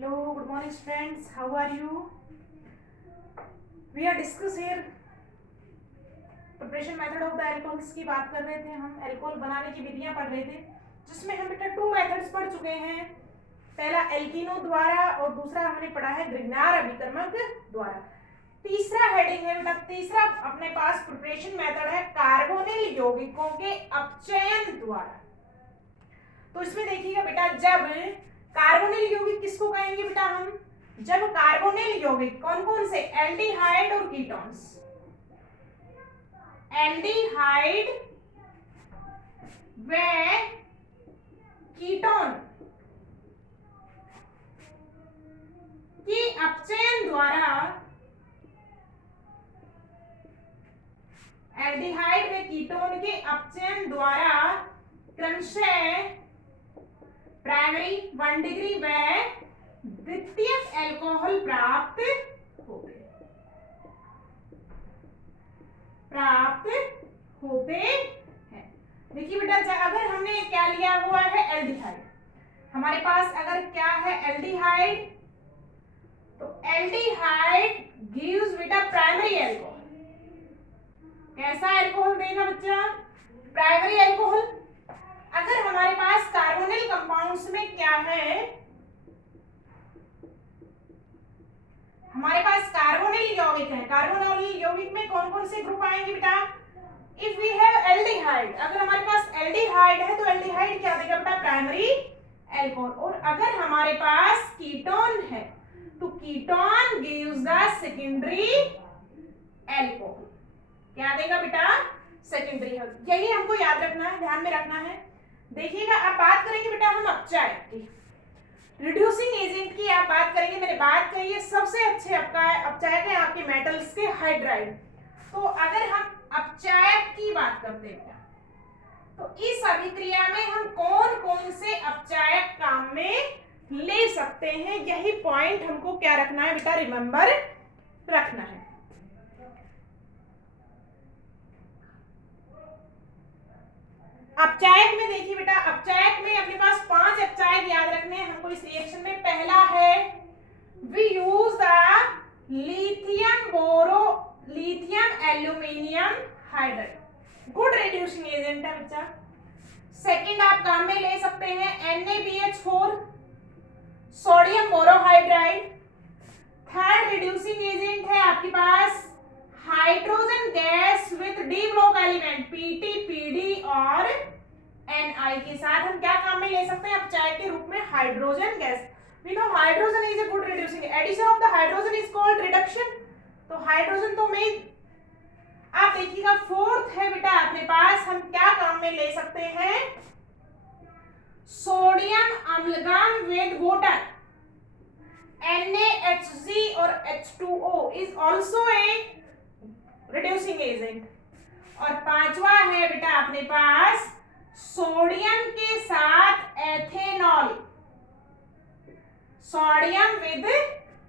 Hello, good morning friends. How are you? We are discuss here preparation method of the alcohols की बात कर रहे थे। हम एल्कोहल बनाने की विधियां पढ़ रहे थे, जिसमें हम बेटा 2 मेथड्स पढ़ चुके हैं। पहला एल्किनो द्वारा और दूसरा हमने पढ़ा है ग्रिग्नार अभिकर्मक द्वारा। तीसरा हेडिंग है बेटा, तीसरा अपने पास प्रिपरेशन मेथड है कार्बोनिल यौगिकों के अपचयन द्वारा। तो इसमें देखिएगा बेटा, जब कार्बोनिल यौगिक किसको कहेंगे बेटा हम? जब कार्बोनिल यौगिक कौन कौन से? एल्डिहाइड और कीटोन्स। एल्डिहाइड व कीटोन की अपचयन द्वारा, एल्डिहाइड व कीटोन के अपचयन द्वारा क्रमशः प्राइमरी 1 डिग्री व द्वितीयक एल्कोहल प्राप्त होते हैं। देखिए बेटा, अगर हमने क्या लिया हुआ है एल्डिहाइड, हमारे पास अगर क्या है एल्डिहाइड, तो एल्डिहाइड गिव्स बेटा प्राइमरी एल्कोहल। कैसा एल्कोहल देगा बच्चा? Primary alcohol. अगर हमारे पास कार्बोनिल कंपाउंड्स में क्या है, हमारे पास कार्बोनिल यौगिक है। कार्बोनिल यौगिक में कौन कौन से ग्रुप आएंगे बेटा? इफ वी हैव एल्डिहाइड, अगर हमारे पास एल्डिहाइड है तो एल्डिहाइड क्या देगा बेटा? Primary alcohol. और अगर हमारे पास कीटोन है तो ketone gives the secondary alcohol. क्या देगा बेटा? सेकेंडरी। यही हमको याद रखना है, ध्यान में रखना है। देखिएगा, अब बात करेंगे बेटा हम अपचायक की, रिड्यूसिंग एजेंट की आप बात करेंगे। मैंने बात कही है सबसे अच्छे अपचायक है आपके मेटल्स के हाइड्राइड। तो अगर हम अपचायक की बात करते हैं तो इस अभिक्रिया में हम कौन कौन से अपचायक काम में ले सकते हैं, यही पॉइंट हमको क्या रखना है बेटा? रिमेंबर रखना है। अपचायक में देखिए बेटा, अपचायक में अपने पास 5 अपचायक याद रखने हैं हमको इस रिएक्शन में। पहला है we use the lithium aluminium hydride, good reducing agent है बच्चा। सेकंड आप काम में ले सकते हैं NaBH4 sodium borohydride. Third reducing agent है आपके पास hydrogen gas with D block element Pt Pd और Ni के साथ हम क्या काम में ले सकते हैं अपचायक के रूप में? Hydrogen gas. We know hydrogen is a good reducing, addition of the hydrogen is called reduction. तो हाइड्रोजन तो मेन। आप देखिएगा, फोर्थ है बेटा अपने पास, हम क्या काम में ले सकते हैं? Sodium amalgam with water NaHC और H2O is also a reducing agent. और पांचवा है बेटा अपने पास सोडियम के साथ एथेनॉल, सोडियम विद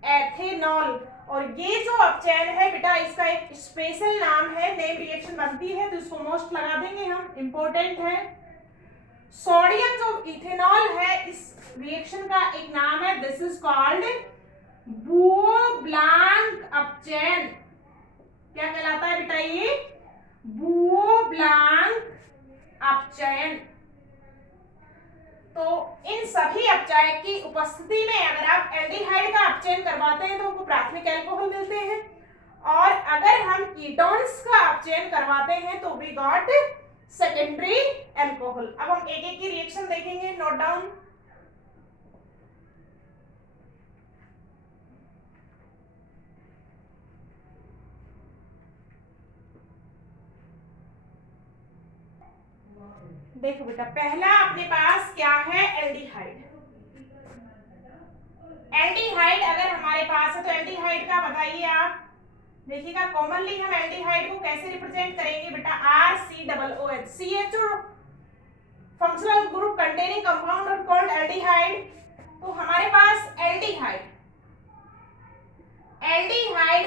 एथेनॉल। और ये जो अपचयन है बेटा, इसका एक स्पेशल नाम है, नेम रिएक्शन बनती है तो इसको मोस्ट लगा देंगे हम, इंपॉर्टेंट है। सोडियम जो इथेनॉल है, इस रिएक्शन का एक नाम है, दिस इज कॉल्ड बुओ-ब्लांक अपचयन। क्या कहलाता है बेटा? ये बुओ-ब्लांक अपचयन। तो इन सभी अपचायक की उपस्थिति में अगर आप एल्डिहाइड का अपचयन करवाते हैं तो हमको प्राथमिक एल्कोहल मिलते हैं, और अगर हम कीटोन्स का अपचयन करवाते हैं तो वी गॉट सेकेंडरी एल्कोहल। अब हम एक एक की रिएक्शन देखेंगे, नोट डाउन। देखो बेटा, पहला अपने पास क्या है? एल्डिहाइड। एल्डिहाइड अगर हमारे पास है तो एल्डिहाइड का बताइए आप। देखिएगा, कॉमनली हम एल्डिहाइड को कैसे रिप्रेजेंट करेंगे बेटा? RCOOH, CHO functional group containing compound called aldehyde. तो हमारे पास एल्डिहाइड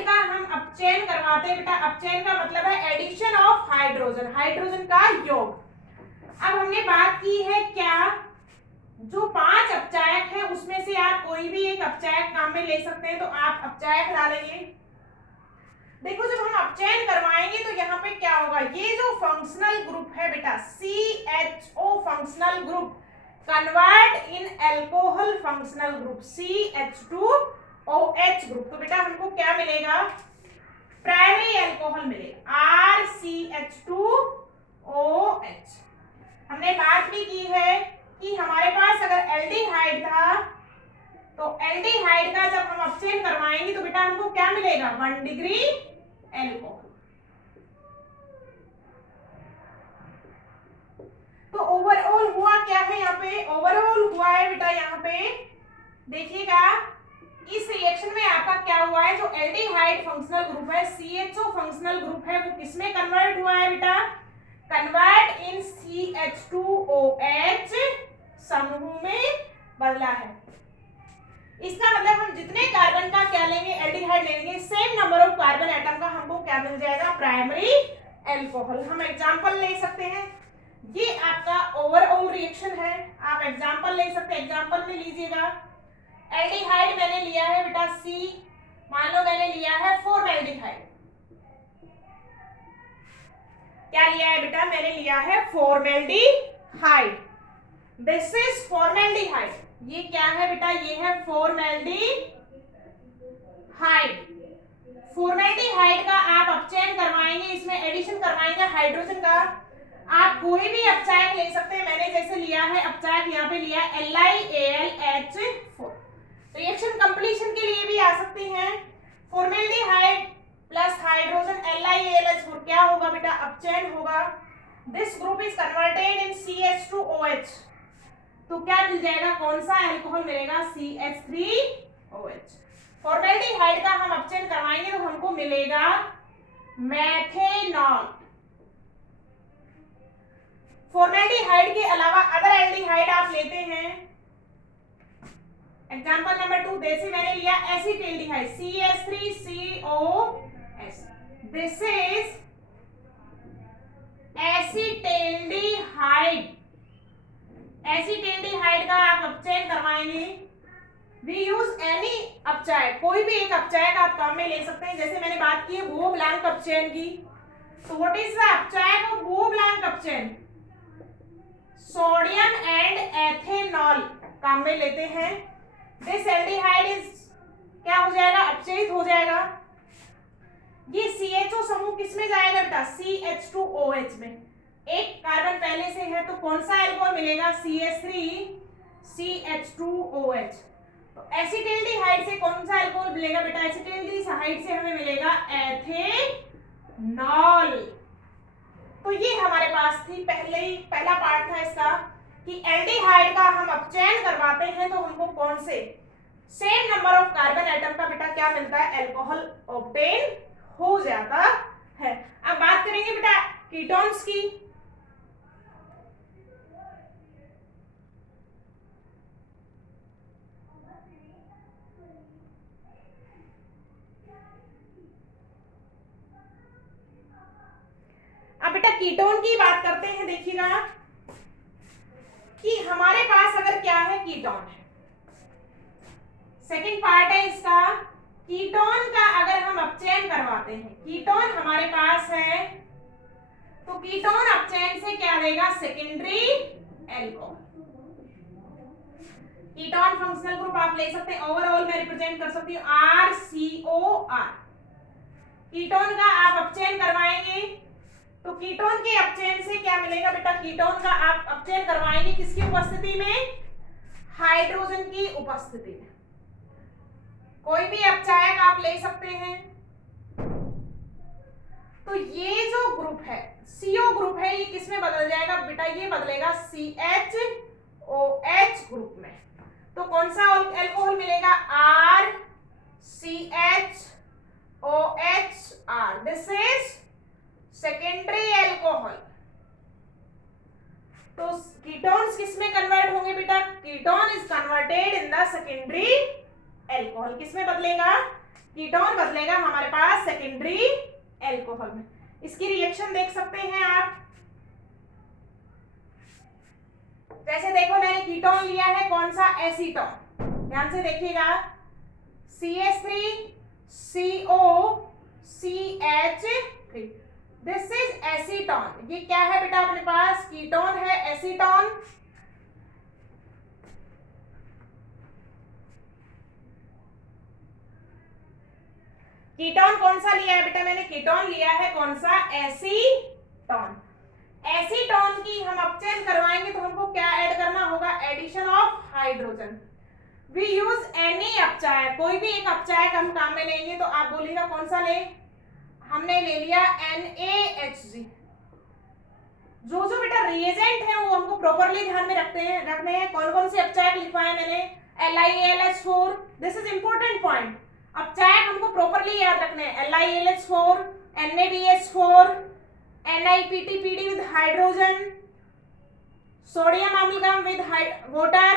का हम अपचयन करवाते हैं बेटा। अपचयन का मतलब है एडिशन ऑफ हाइड्रोजन, हाइड्रोजन का योग। अब हमने बात की है क्या, जो 5 अपचायक है उसमें से आप कोई कोई भी एक अपचायक काम में ले सकते हैं, तो आप अपचायक डालेंगे। देखो जब हम अपचयन करवाएंगे तो यहाँ पे क्या होगा, ये जो फंक्शनल ग्रुप है बेटा CHO functional group convert in alcohol functional group CH2OH group. तो बेटा हमको क्या मिलेगा, प्राइमरी एल्कोहल मिलेगा RCH2OH। हमने बात भी की है कि हमारे पास अगर एल्डिहाइड था तो एल्डिहाइड का जब हम अपचयन करवाएंगे तो बेटा हमको क्या मिलेगा, 1 डिग्री एल्कोहल। तो ओवरऑल हुआ क्या है यहाँ पे, ओवरऑल हुआ है बेटा यहाँ पे देखिएगा इस रिएक्शन में आपका क्या हुआ है, जो एल्डिहाइड फंक्शनल ग्रुप है CHO फंक्शनल ग्रुप है वो किसमें कन्वर्ट हुआ है बेटा, कन्वर्ट इन CH2OH समूह में बदला है। इसका मतलब हम जितने कार्बन का क्या लेंगे, एल्डिहाइड लेंगे, same number of carbon atom का हमको क्या मिल जाएगा, प्राइमरी एल्कोहल। हम एग्जांपल ले सकते हैं, ये आपका ओवरऑल रिएक्शन है, आप एग्जांपल ले सकते हैं। एग्जांपल में लीजिएगा, एल्डिहाइड मैंने लिया है बेटा C, मान लो मैंने लिया है फॉर्मेल्डिहाइड। क्या लिया है बेटा, मैंने लिया है फॉर्मेल्डिहाइड। This is formaldehyde. ये क्या है बेटा, ये है फॉर्मेल्डिहाइड। फॉर्मेल्डिहाइड का आप अपचयन करवाएंगे, इसमें एडिशन करवाएंगे हाइड्रोजन का। आप कोई भी अपचायक ले सकते हैं, मैंने जैसे लिया है अपचायक यहाँ पे लिया LiAlH4। रिएक्शन कंप्लीशन के लिए भी आ सकती हैं। फॉर्मेल्डिहाइड प्लस हाइड्रोजन LiAlH4 क्या होगा बेटा, अपचयन होगा। This group is converted in CH2OH। तो क्या मिल जाएगा, कौन सा एल्कोहल मिलेगा, CH3OH। फॉर्मेल्डिहाइड का हम अपचयन करवाएंगे तो हमको मिलेगा मेथेनॉल। फॉर्मेल्डिहाइड के अलावा अदर एल्डिहाइड आप लेते हैं, एग्जांपल नंबर 2 जैसे मैंने लिया एसिटिल्डिहाइड CH3COS। This is एसिटिल्डिहाइड। एसिटिल्डिहाइड का आप अपचयन करवाएंगे। वी यूज एनी अपचायक, कोई भी एक अपचायक आप काम में ले सकते हैं। जैसे मैंने बात की है वो ब्लैंक अपचयन की, तो व्हाट इज द अपचायक ऑफ वो ब्लैंक अपचयन, सोडियम एंड एथेनॉल काम में लेते हैं। दिस एल्डिहाइड इज क्या हो जाएगा, अपचयित हो जाएगा। ये CHO समूह किस में जाएगा बेटा, CH2OH में। एक कार्बन पहले से है तो कौन सा एल्कोहल मिलेगा, CH3CH2OH। तो एसिटिल्डिहाइड से कौन सा एल्कोहल मिलेगा बेटा, एसिटिल्डिहाइड से हमें मिलेगा एथेनॉल। तो ये हमारे पास थी पहला पार्ट था इसका कि एल्डिहाइड का हम अपचयन करवाते हैं तो हमको कौन से same number of carbon atom का बेटा क्या मिलता है, एल्कोहल ऑब्टेन हो जाता है। अब बात करेंगे बेटा कीटोन्स की। अब बेटा कीटोन की बात करते हैं। देखिएगा कि हमारे पास अगर क्या है, कीटोन है, सेकंड पार्ट है इसका, कीटोन का अगर हम अपचयन करवाते हैं, कीटोन हमारे पास है तो कीटोन अपचयन से क्या देगा, secondary alcohol. Ketone functional group आप ले सकते हैं, ओवरऑल मैं रिप्रेजेंट कर सकती हूँ RCOR। कीटोन का आप अपचयन करवाएंगे तो कीटोन के अपचयन से क्या मिलेगा बेटा, कीटोन का आप अपचयन करवाएंगे किसकी उपस्थिति में, हाइड्रोजन की उपस्थिति में। कोई भी अपचायक आप ले सकते हैं। तो ये जो ग्रुप है CO ग्रुप है, ये किस में बदल जाएगा बेटा, ये बदलेगा CHOH ग्रुप में। तो कौन सा एल्कोहल मिलेगा, RCHOHR। This is secondary alcohol. तो कीटोन्स किस में कन्वर्ट होंगे बेटा, ketone is converted in the secondary alcohol. किस में बदलेगा, कीटोन बदलेगा हमारे पास सेकेंडरी एल्कोहल में। इसकी रिएक्शन देख सकते हैं आप, जैसे देखो मैंने कीटोन लिया है कौन सा, एसीटोन। ध्यान से देखिएगा, CH3 CO CH3, this is acetone. ये क्या है बेटा अपने पास? कीटोन है, एसीटोन। कीटोन कौन सा लिया है बेटा मैंने? कीटोन लिया है कौन सा? एसीटोन। एसीटोन की हम अपचयन करवाएंगे तो हमको क्या ऐड करना होगा? Addition of hydrogen. We use any अपचायक, कोई भी एक अपचायक हम काम में लेंगे तो आप बोलिएगा कौन सा ले? हमने ले लिया NaHG। जो जो बेटा रिएजेंट है वो हमको प्रॉपरली ध्यान में रखने हैं। कौन कौन से अपचायक लिखवाए मैंने? LiAlH4, this is important point. अपचायक हमको प्रॉपरली याद रखने हैं। LiAlH4, NaBH4, NiPTPD with hydrogen, sodium amalgam with water,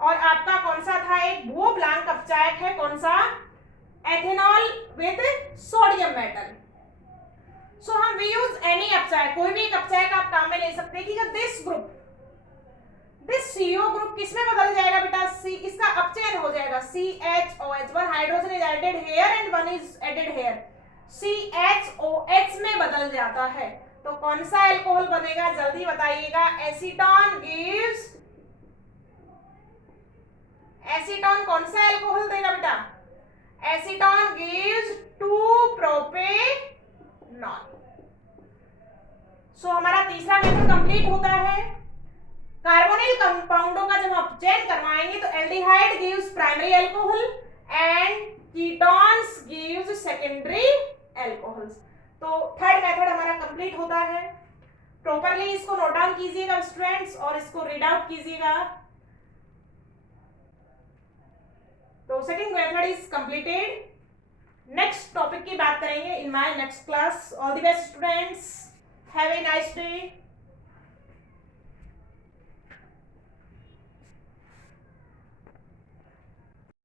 और आपका कौन सा था? एक वो ब्लैंक अपचायक है, कौन सा? Ethanol with sodium metal. So हम वी यूज एनी अपचायक, कोई भी एक अपचायक आप काम में ले सकते हैं कि this group, this CO group किस में बदल जाएगा बेटा? C, इसका अपचयन हो जाएगा। CHOH, one hydrogen is added here and one is added here, CHOH में बदल जाता है। तो कौन सा एल्कोहल बनेगा? जल्दी बताइएगा। एसीटोन गिव्स, एसीटोन कौन सा एल्कोहल देगा बेटा? Acetone gives 2-प्रोपेनॉल। सो हमारा तीसरा मेथड कंप्लीट होता है। कार्बोनिल कंपाउंडों का जब आप चयन करवाएंगे तो aldehyde gives primary alcohol and ketones gives secondary alcohols. तो थर्ड मेथड हमारा कंप्लीट होता है। प्रॉपरली इसको नोट डाउन कीजिएगा स्टूडेंट्स और इसको रीड आउट कीजिएगा। तो second method is completed. Next topic की बात करेंगे in my next class. All the best students, have a nice day.